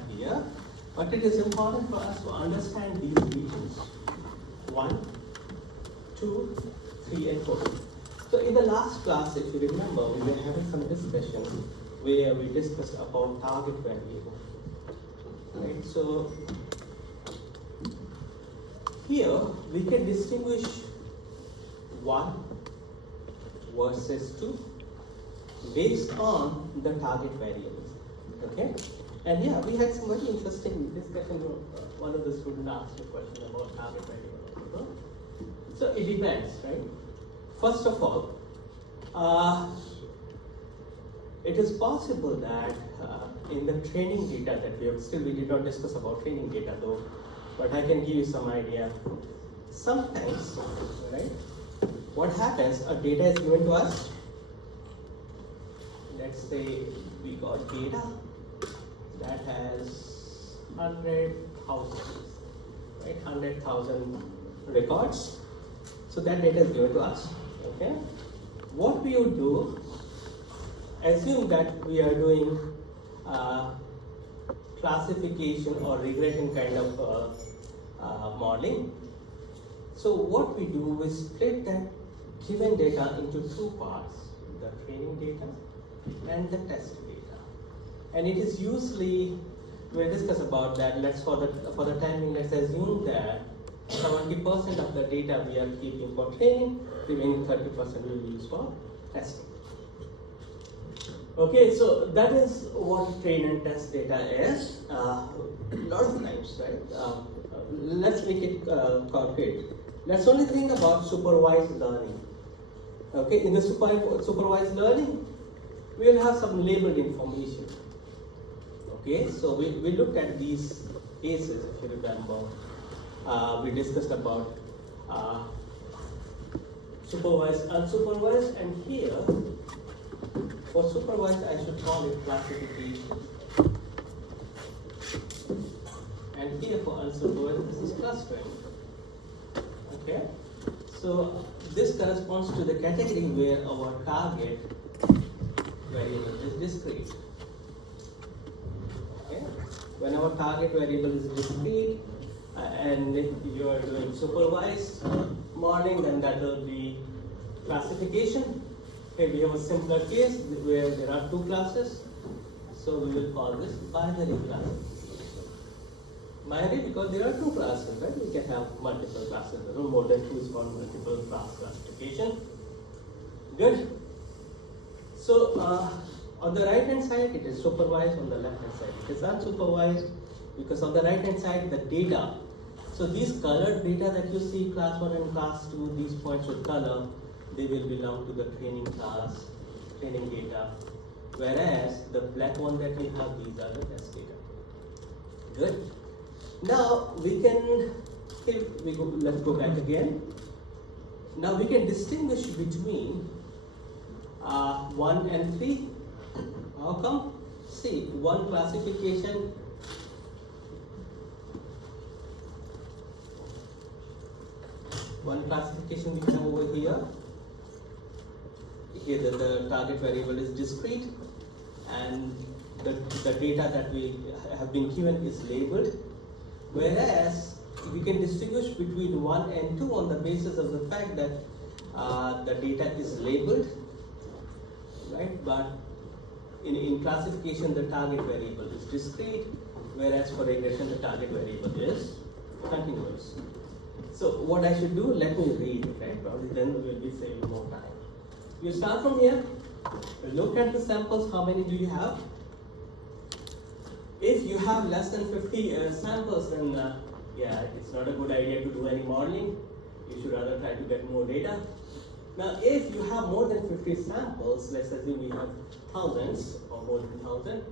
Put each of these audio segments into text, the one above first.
have here, but it is important for us to understand these regions. 1, 2, 3, and 4. So in the last class, if you remember, we were having some discussion where we discussed about target variable. Right? So here we can distinguish 1 versus 2 based on the target variables. Okay? And yeah, we had some very interesting discussion. One of the students asked a question about target variable. So it depends, right? First of all, it is possible that in the training data that we have, still we did not discuss about training data though, but I can give you some idea. Sometimes, right, what happens, a data is given to us. Let's say we got data that has 100,000, right, 100,000 records. So that data is given to us. Okay. What we would do, assume that we are doing classification or regression kind of modeling. So what we do, we split that given data into 2 parts: the training data and the test data. And it is usually, we'll discuss about that. Let's for the timing, let's assume that 70% of the data we are keeping for training, remaining 30% we will use for testing. Okay, so that is what train and test data is. A lot of times, right? Let's make it concrete. Let's only think about supervised learning. Okay, in the supervised learning, we will have some labeled information. Okay, so we looked at these cases, if you remember. We discussed about supervised, unsupervised, and here for supervised I should call it classification, and here for unsupervised this is clustering. Okay, so this corresponds to the category where our target variable is discrete. Okay, when our target variable is discrete, and if you are doing supervised modeling, then that will be classification. Okay, we have a simpler case where there are 2 classes, so we will call this binary classification. Binary because there are 2 classes, right? We can have multiple classes. No more than 2 is called multiple class classification. Good. So on the right hand side it is supervised, on the left hand side it is unsupervised, because on the right hand side the data. So these colored data that you see, class 1 and class 2, these points with color, they will belong to the training class, training data. Whereas the black one that we have, these are the test data. Good. Now we can, let's go back again. Now we can distinguish between 1 and 3. How come? See, 1 classification. One classification we have over here. Here the target variable is discrete, and the data that we have been given is labeled. Whereas we can distinguish between 1 and 2 on the basis of the fact that the data is labeled, right? But in classification the target variable is discrete, whereas for regression the target variable is continuous. So what I should do, let me read it, right? Probably then we will be saving more time. You start from here, look at the samples, how many do you have? If you have less than 50 samples, then yeah, it's not a good idea to do any modeling. You should rather try to get more data. Now if you have more than 50 samples, let's assume we have thousands or more than 1,000.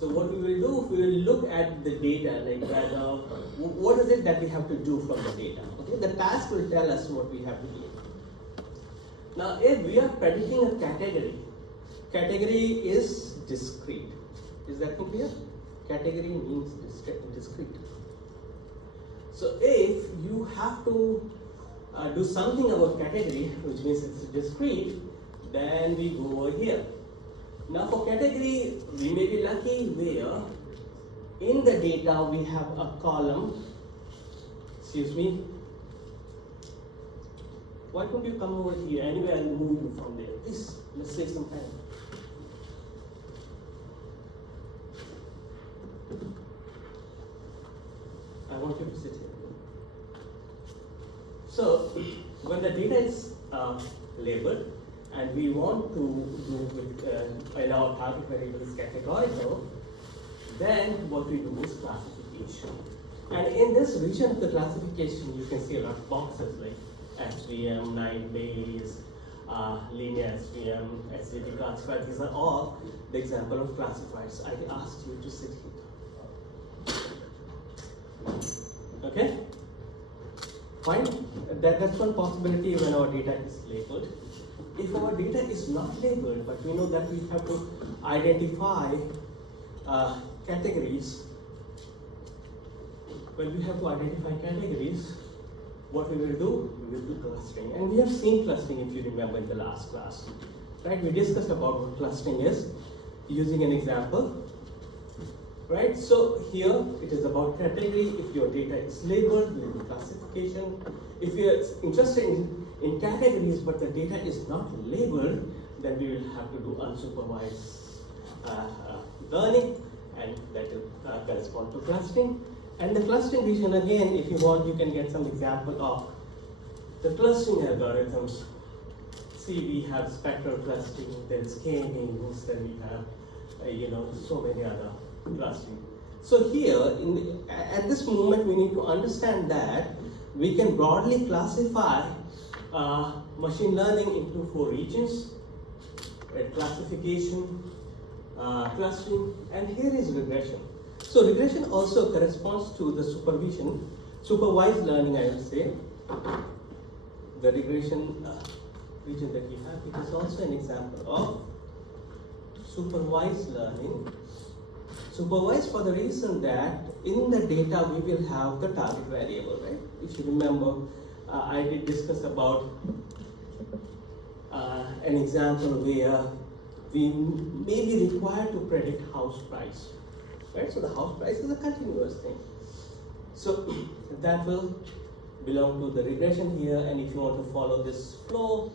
So what we will do, we will look at the data, like what is it that we have to do from the data. Okay, the task will tell us what we have to do. Now if we are predicting a category is discrete. Is that clear? Category means discrete. So if you have to do something about category, which means it's discrete, then we go over here. Now for category, we may be lucky where in the data we have a column, excuse me, why don't you come over here? Anyway, I'll move you from there. Please, let's save some time. I want you to sit here. So, when the data is labeled, and we want to do with in our target variable is categorical, then what we do is classification. And in this region of the classification, you can see a lot of boxes like SVM, 9 base, linear SVM, SVD classifier. These are all the example of classifiers. I asked you to sit here. Okay? Fine? That's one possibility when our data is labeled. If our data is not labeled, but we know that we have to identify categories, when we have to identify categories, what we will do? We will do clustering. And we have seen clustering, if you remember, in the last class. Right? We discussed about what clustering is using an example. Right? So here it is about category. If your data is labeled, we will do classification. If you are interested in categories but the data is not labeled, then we will have to do unsupervised learning, and that will correspond to clustering. And the clustering region, again, if you want, you can get some example of the clustering algorithms. See, we have spectral clustering, then k-means, then we have so many other clustering. So here, at this moment, we need to understand that we can broadly classify machine learning into 4 regions: classification, clustering, and here is regression. So regression also corresponds to the supervised learning, I would say. The regression region that we have, it is also an example of supervised learning. Supervised for the reason that in the data we will have the target variable, right? If you remember, I did discuss about an example where we may be required to predict house price, right? So the house price is a continuous thing. So that will belong to the regression here, and if you want to follow this flow,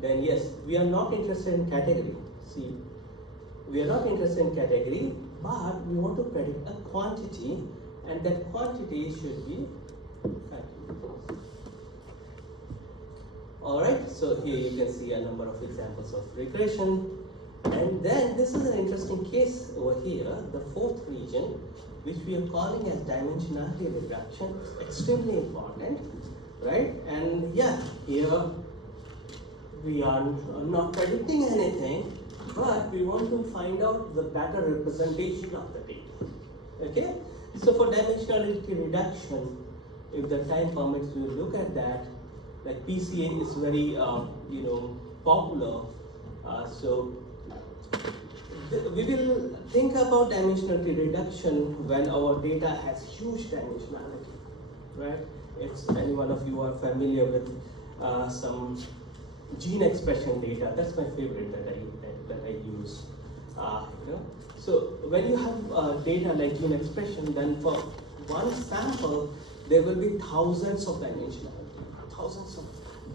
then yes, we are not interested in category. See, we are not interested in category, but we want to predict a quantity, and that quantity should be continuous. Alright, so here you can see a number of examples of regression. And then this is an interesting case over here, the 4th region, which we are calling as dimensionality reduction. It's extremely important, right? And yeah, here we are not predicting anything, but we want to find out the better representation of the data. Okay? So for dimensionality reduction, if the time permits, we will look at that. Like PCA is very popular. We will think about dimensionality reduction when our data has huge dimensionality, right? If any one of you are familiar with some gene expression data, that's my favorite that I use. So when you have data like gene expression, then for one sample there will be thousands of dimensionality, thousands of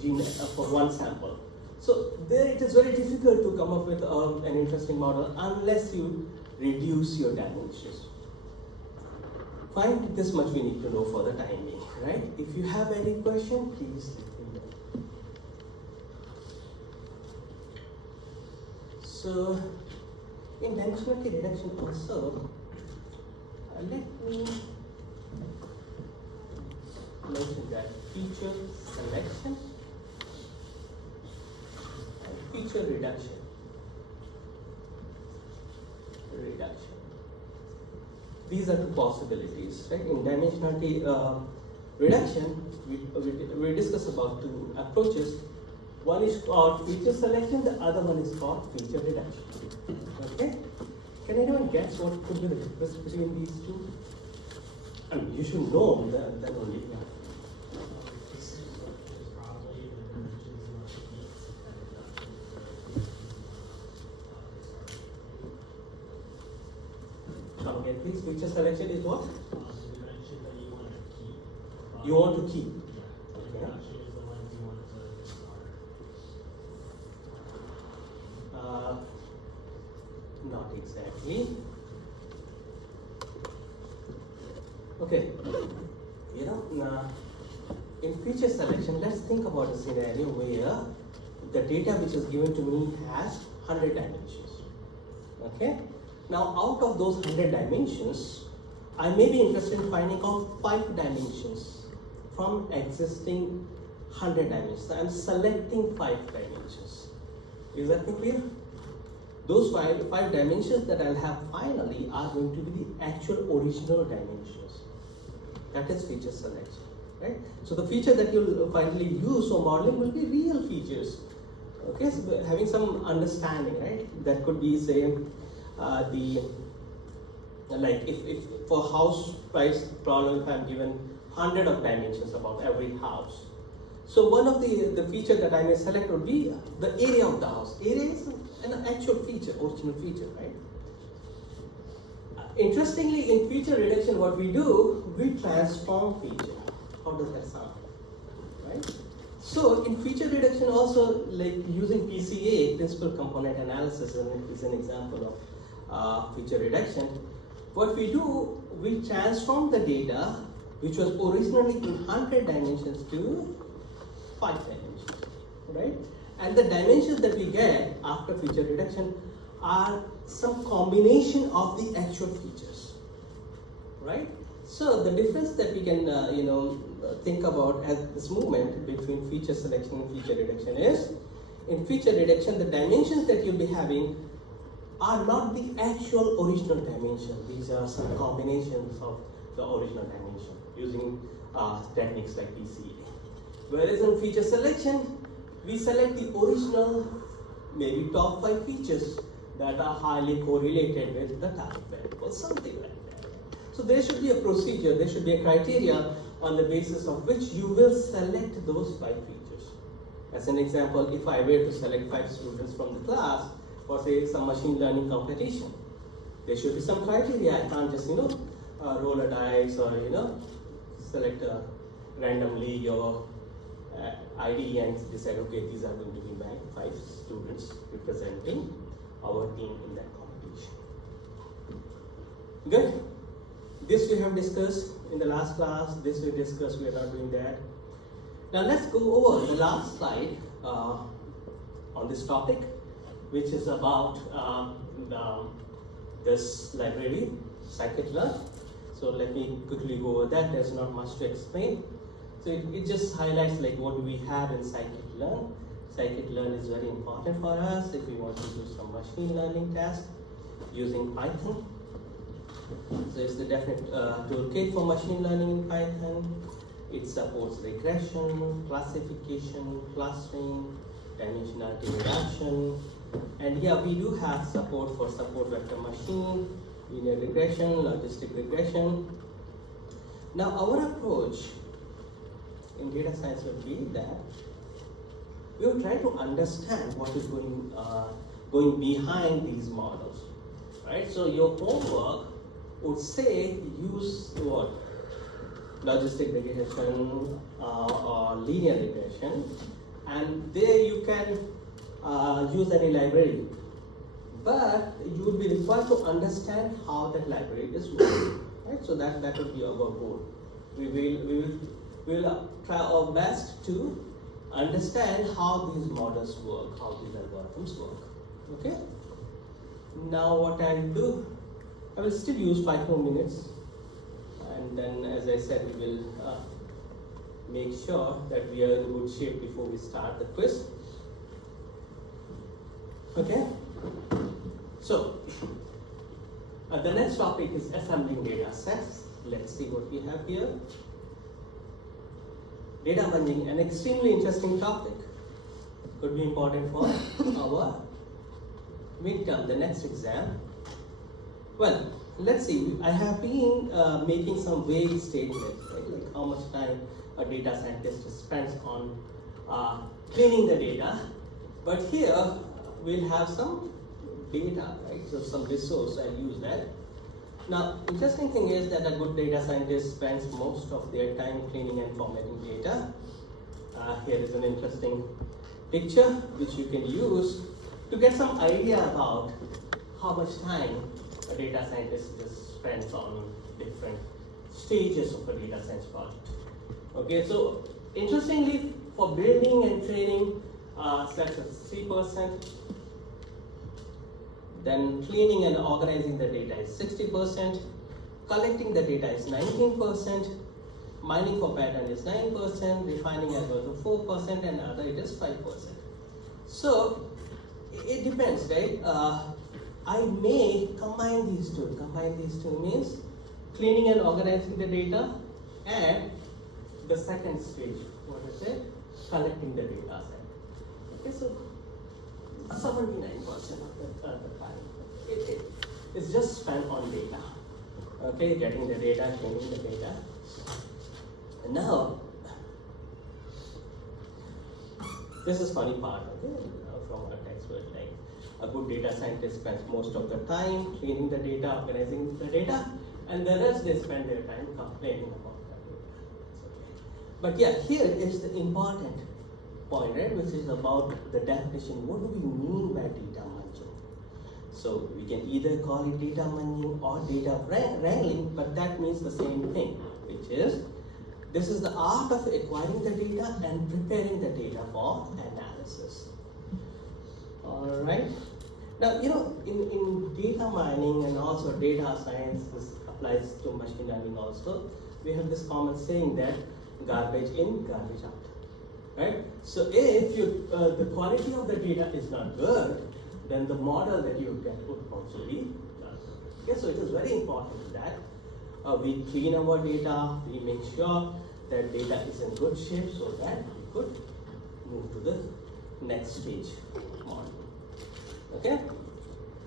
genes for one sample. So there it is very difficult to come up with an interesting model unless you reduce your dimensions. Fine, this much we need to know for the time being, right? If you have any question, please let me know. So in dimensionality reduction also, let me mention that feature selection and feature reduction. These are two possibilities, right? In dimensionality reduction, we discuss about two approaches. One is called feature selection, the other one is called feature reduction. Okay? Can anyone guess what could be the difference between these two? I mean, you should know that only. Yeah. Come again, please. Feature selection selection is what? Dimension that you want to keep. You want to keep. Yeah. Okay. Reduction is the ones you want to discard. Not exactly. Okay. You know, now, in feature selection, let's think about a scenario where the data which is given to me has 100 dimensions. Okay. Now, out of those 100 dimensions, I may be interested in finding out 5 dimensions from existing 100 dimensions. So I'm selecting 5 dimensions. Is that clear? Those five dimensions that I'll have finally are going to be the actual original dimensions. That is feature selection, right? So the feature that you'll finally use for modeling will be real features. Okay, so having some understanding, right? That could be, say, if for house price problem, if I'm given 100 of dimensions about every house. So one of the feature that I may select would be the area of the house. Area is an actual feature, original feature, right? Interestingly, in feature reduction, what we do, we transform feature. How does that sound? Right? So in feature reduction also, like using PCA, principal component analysis, is an example of feature reduction. What we do, we transform the data which was originally in 100 dimensions to 5 dimensions, right? And the dimensions that we get after feature reduction are some combination of the actual features, right? So the difference that we can think about at this moment between feature selection and feature reduction is, in feature reduction, the dimensions that you'll be having are not the actual original dimension. These are some combinations of the original dimension using techniques like PCA. Whereas in feature selection, we select the original, maybe top 5 features that are highly correlated with the target variable, something like that. So there should be a procedure, there should be a criteria on the basis of which you will select those 5 features. As an example, if I were to select 5 students from the class for, say, some machine learning competition, there should be some criteria. I can't just roll a dice or select a randomly your ID and decide, okay, these are going to be my 5 students representing our team in that competition. Good. This we have discussed in the last class. This we discussed. We are not doing that. Now let's go over the last slide on this topic, which is about this library, scikit-learn. So let me quickly go over that. There's not much to explain. So it just highlights like what do we have in scikit-learn. Scikit-learn is very important for us if we want to do some machine learning tasks using Python. So it's the definite toolkit for machine learning in Python. It supports regression, classification, clustering, dimensionality reduction, and yeah, we do have support for support vector machine, linear regression, logistic regression. Now our approach in data science would be that we will try to understand what is going behind these models, right? So your homework would say use what? Logistic regression or linear regression, and there you can use any library, but you will be required to understand how that library is working, right? So that will be our goal. We will try our best to understand how these models work, how these algorithms work. Okay. Now what I will do, I will still use 5 more minutes, and then, as I said, we will make sure that we are in good shape before we start the quiz. Okay. So the next topic is assembling data sets. Let's see what we have here. Data bundling, an extremely interesting topic. Could be important for our midterm, the next exam. Well, let's see. I have been making some vague statements, right? Like how much time a data scientist spends on cleaning the data. But here we'll have some data, right? So some resource, I'll use that. Now, interesting thing is that a good data scientist spends most of their time cleaning and formatting data. Here is an interesting picture which you can use to get some idea about how much time a data scientist just spends on different stages of a data science project. Okay, so interestingly, for building and training, that's at 3%. Then cleaning and organizing the data is 60%. Collecting the data is 19%. Mining for pattern is 9%. Refining algorithm 4%, and other it is 5%. So it depends, right? I may combine these two. Combine these two means cleaning and organizing the data, and the second stage, what is it? Collecting the data set. Okay, so 79% of the time it's just spent on data. Okay, getting the data, cleaning the data. And now, this is funny part, okay, from our textbook. Like a good data scientist spends most of the time cleaning the data, organizing the data, and the rest they spend their time complaining about that data. Okay. But yeah, here is the important point, right, which is about the definition. What do we mean by data munging? So we can either call it data munging or data wrangling, but that means the same thing, which is this is the art of acquiring the data and preparing the data for analysis. All right. Now, in data mining and also data science, this applies to machine learning also. We have this common saying that garbage in, garbage out. Right? So if the quality of the data is not good, then the model that you get would also be not good. Okay, so it is very important that we clean our data, we make sure that data is in good shape so that we could move to the next stage model. Okay,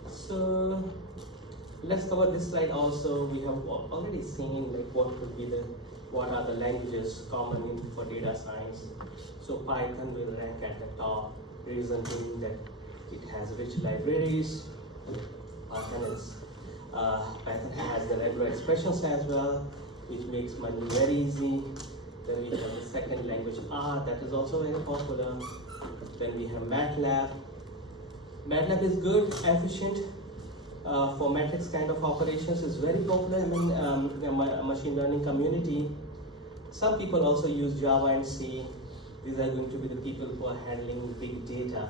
so let's cover this slide also. We have already seen like what are the languages common for data science. So Python will rank at the top, reason being that it has rich libraries. Python has the regular expressions as well, which makes money very easy. Then we have the second language R, that is also very popular. Then we have MATLAB. MATLAB is good, efficient for matrix kind of operations. Is very popular in the machine learning community. Some people also use Java and C. These are going to be the people who are handling big data,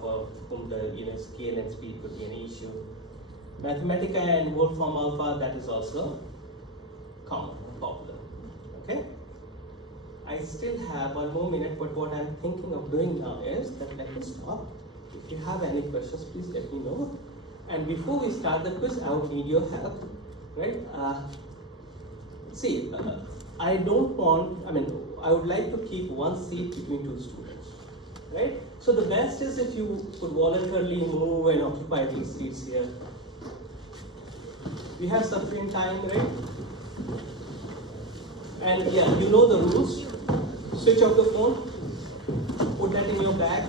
for whom the scale and speed could be an issue. Mathematica and Wolfram Alpha, that is also common and popular. Okay. I still have one more minute, but what I'm thinking of doing now is that let me stop. If you have any questions, please let me know. And before we start the quiz, I would need your help, right? I would like to keep one seat between two students, right? So the best is if you could voluntarily move and occupy these seats here. We have sufficient time, right? And yeah, you know the rules. Switch off the phone, put that in your bag,